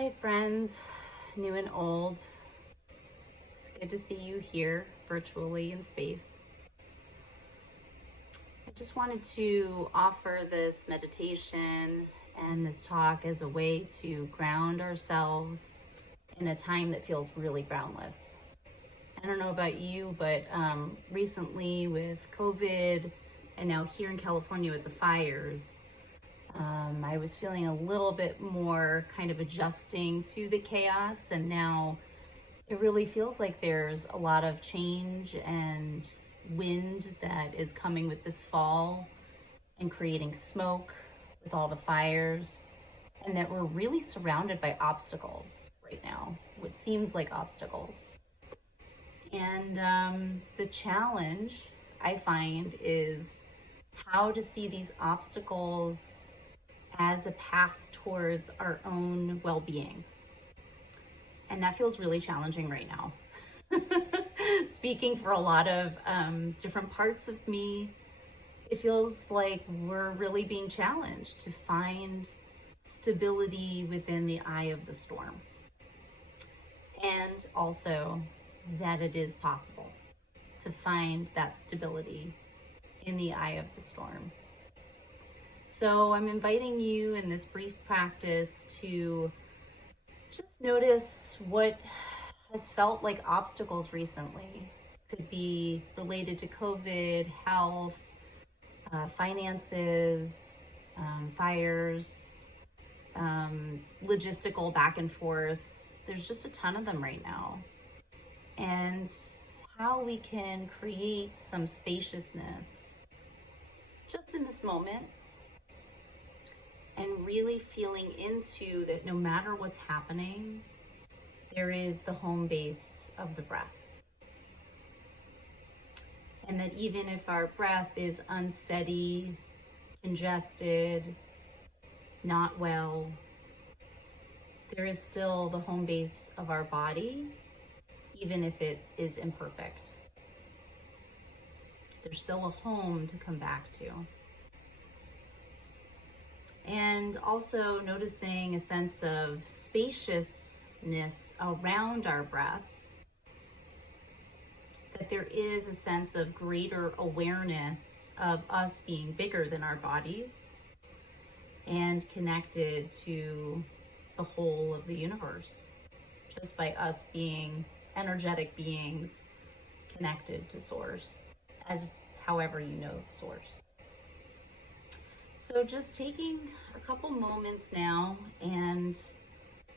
Hi friends, new and old. It's good to see you here virtually in space. I just wanted to offer this meditation and this talk as a way to ground ourselves in a time that feels really groundless. I don't know about you, but recently with COVID and now here in California with the fires, I was feeling a little bit more kind of adjusting to the chaos, and now it really feels like there's a lot of change and wind that is coming with this fall and creating smoke with all the fires, and that we're really surrounded by obstacles right now, what seems like obstacles. And the challenge I find is how to see these obstacles as a path towards our own well-being. And that feels really challenging right now. Speaking for a lot of different parts of me, it feels like we're really being challenged to find stability within the eye of the storm. And also that it is possible to find that stability in the eye of the storm. So I'm inviting you in this brief practice to just notice what has felt like obstacles recently. Could be related to COVID, health, finances, fires, logistical back and forths. There's just a ton of them right now. And how we can create some spaciousness just in this moment, and really feeling into that no matter what's happening, there is the home base of the breath. And that even if our breath is unsteady, congested, not well, there is still the home base of our body, even if it is imperfect. There's still a home to come back to. And also noticing a sense of spaciousness around our breath, that there is a sense of greater awareness of us being bigger than our bodies and connected to the whole of the universe, just by us being energetic beings connected to source, as however you know source. So just taking a couple moments now and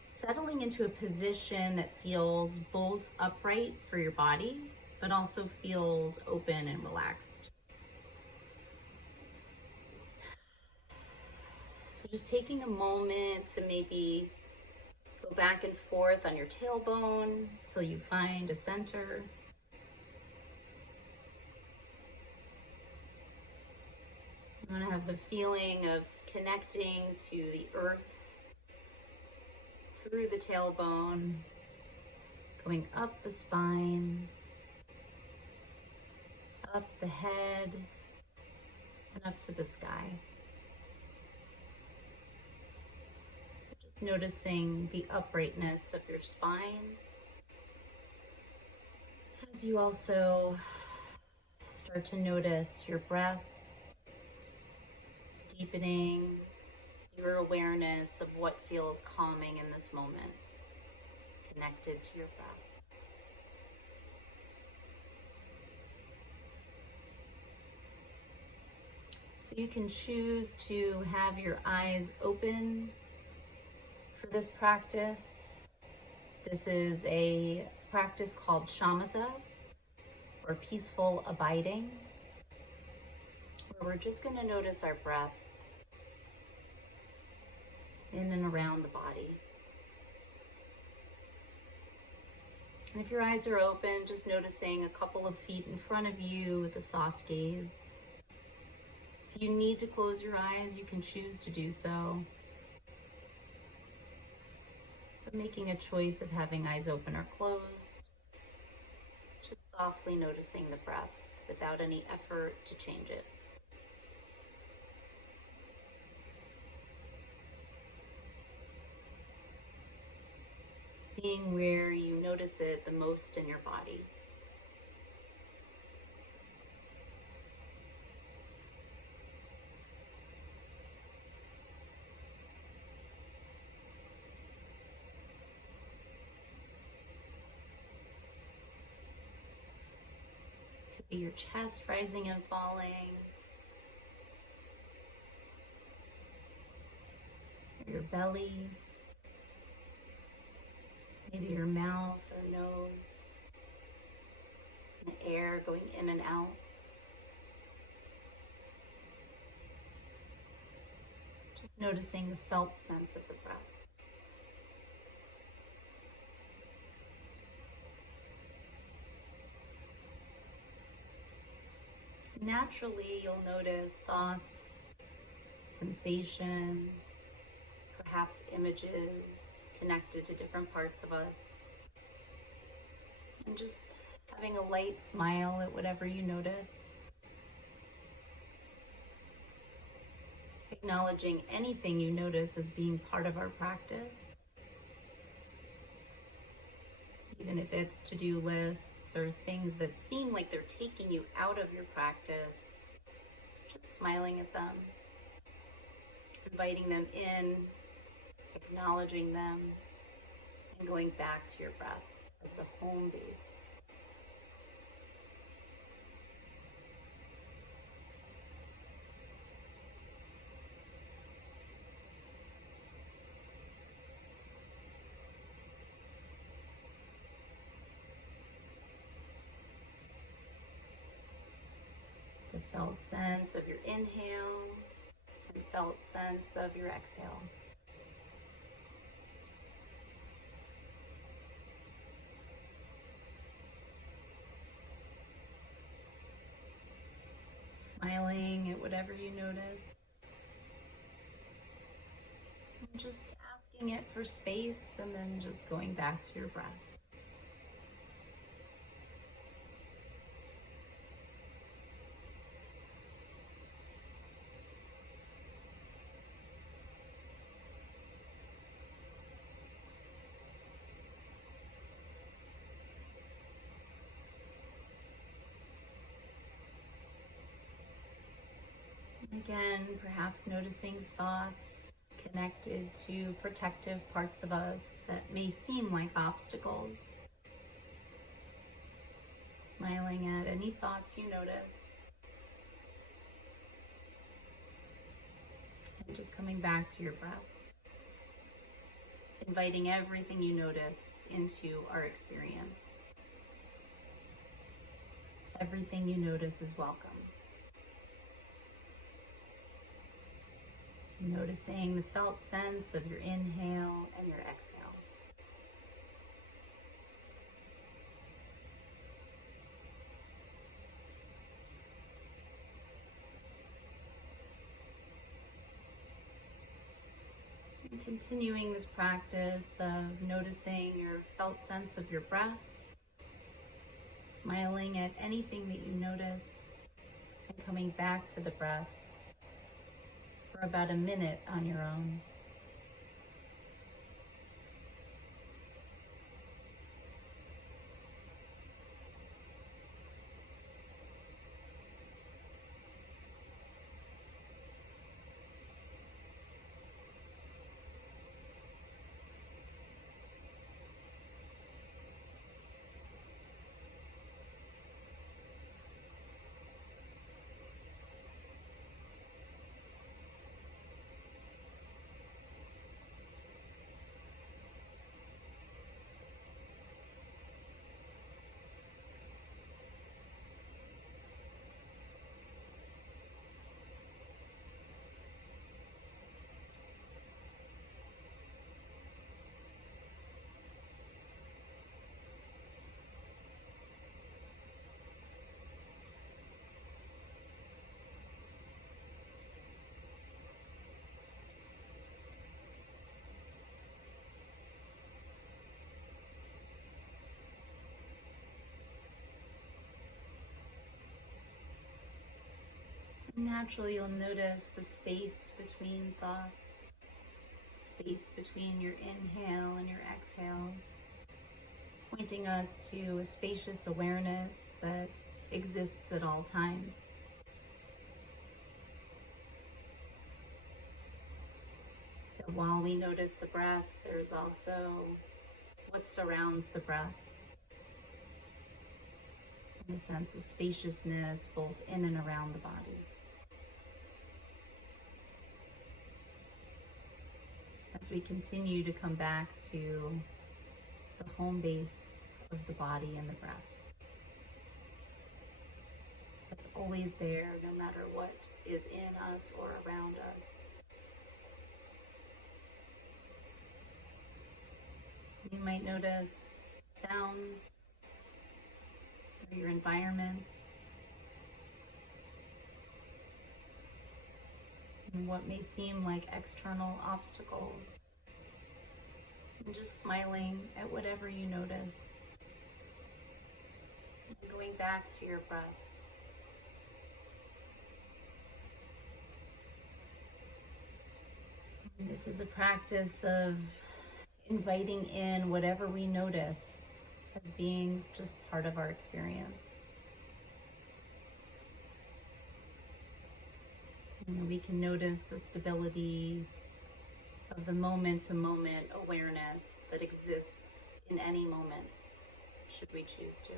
settling into a position that feels both upright for your body, but also feels open and relaxed. So just taking a moment to maybe go back and forth on your tailbone till you find a center. You want to have the feeling of connecting to the earth through the tailbone, going up the spine, up the head, and up to the sky. So just noticing the uprightness of your spine as you also start to notice your breath, deepening your awareness of what feels calming in this moment, connected to your breath. So you can choose to have your eyes open for this practice. This is a practice called Shamatha, or peaceful abiding, where we're just going to notice our breath in and around the body. And if your eyes are open, just noticing a couple of feet in front of you with a soft gaze. If you need to close your eyes, you can choose to do so. But making a choice of having eyes open or closed, just softly noticing the breath without any effort to change it. seeing where you notice it the most in your body. Could be your chest rising and falling, or your belly, maybe your mouth or nose, and the air going in and out. Just noticing the felt sense of the breath. Naturally, you'll notice thoughts, sensation, perhaps images connected to different parts of us. And just having a light smile at whatever you notice. Acknowledging anything you notice as being part of our practice. Even if it's to-do lists or things that seem like they're taking you out of your practice, just smiling at them, inviting them in, acknowledging them, and going back to your breath as the home base. The felt sense of your inhale and felt sense of your exhale. Smiling at whatever you notice. And just asking it for space and then just going back to your breath. Again, perhaps noticing thoughts connected to protective parts of us that may seem like obstacles. Smiling at any thoughts you notice. And just coming back to your breath. Inviting everything you notice into our experience. Everything you notice is welcome. Noticing the felt sense of your inhale and your exhale. And continuing this practice of noticing your felt sense of your breath, smiling at anything that you notice, and coming back to the breath for about a minute on your own. Naturally, you'll notice the space between thoughts, space between your inhale and your exhale. pointing us to a spacious awareness that exists at all times. That while we notice the breath, there's also what surrounds the breath. In a sense of spaciousness, both in and around the body. As we continue to come back to the home base of the body and the breath. It's always there, no matter what is in us or around us. You might notice sounds or your environment, and what may seem like external obstacles. And just smiling at whatever you notice. And going back to your breath. And this is a practice of inviting in whatever we notice as being just part of our experience. And we can notice the stability of the moment-to-moment awareness that exists in any moment, should we choose to.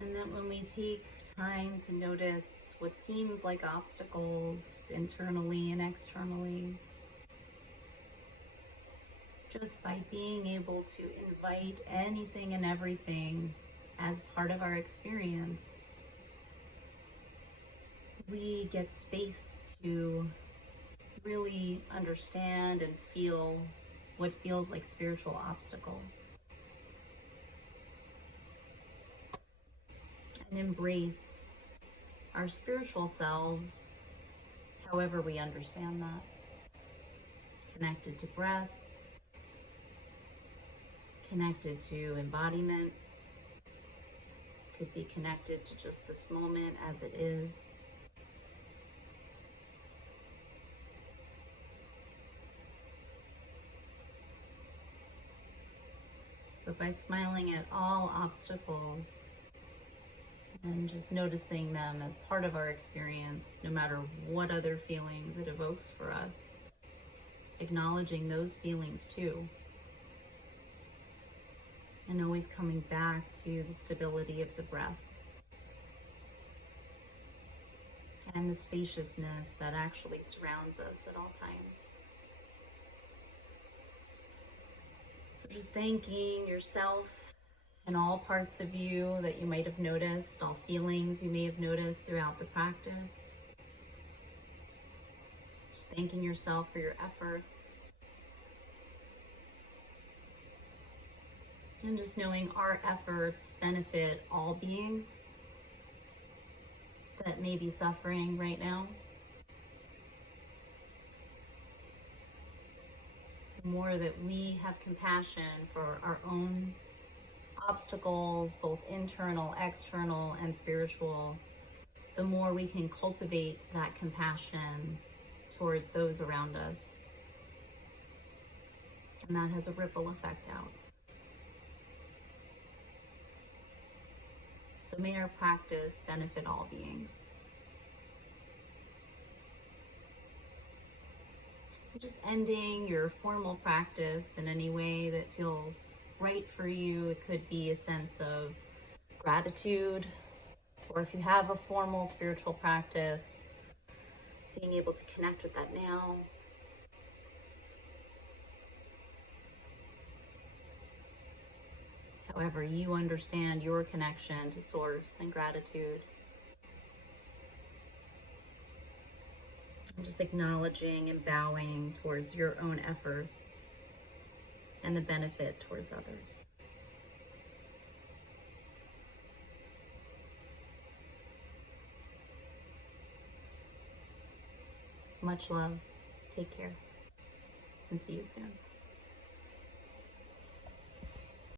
And then when we take time to notice what seems like obstacles internally and externally, just by being able to invite anything and everything as part of our experience, we get space to really understand and feel what feels like spiritual obstacles. And embrace our spiritual selves, however we understand that. Connected to breath, connected to embodiment, could be connected to just this moment as it is. But by smiling at all obstacles and just noticing them as part of our experience, no matter what other feelings it evokes for us, acknowledging those feelings too, and always coming back to the stability of the breath and the spaciousness that actually surrounds us at all times. So just thanking yourself and all parts of you that you might have noticed, all feelings you may have noticed throughout the practice. Just thanking yourself for your efforts. And just knowing our efforts benefit all beings that may be suffering right now. The more that we have compassion for our own obstacles, both internal, external, and spiritual, the more we can cultivate that compassion towards those around us. And that has a ripple effect out. So may our practice benefit all beings. Just ending your formal practice in any way that feels right for you. It could be a sense of gratitude, or if you have a formal spiritual practice, being able to connect with that now. However you understand your connection to Source and gratitude. And just acknowledging and bowing towards your own efforts and the benefit towards others. Much love. Take care. And see you soon.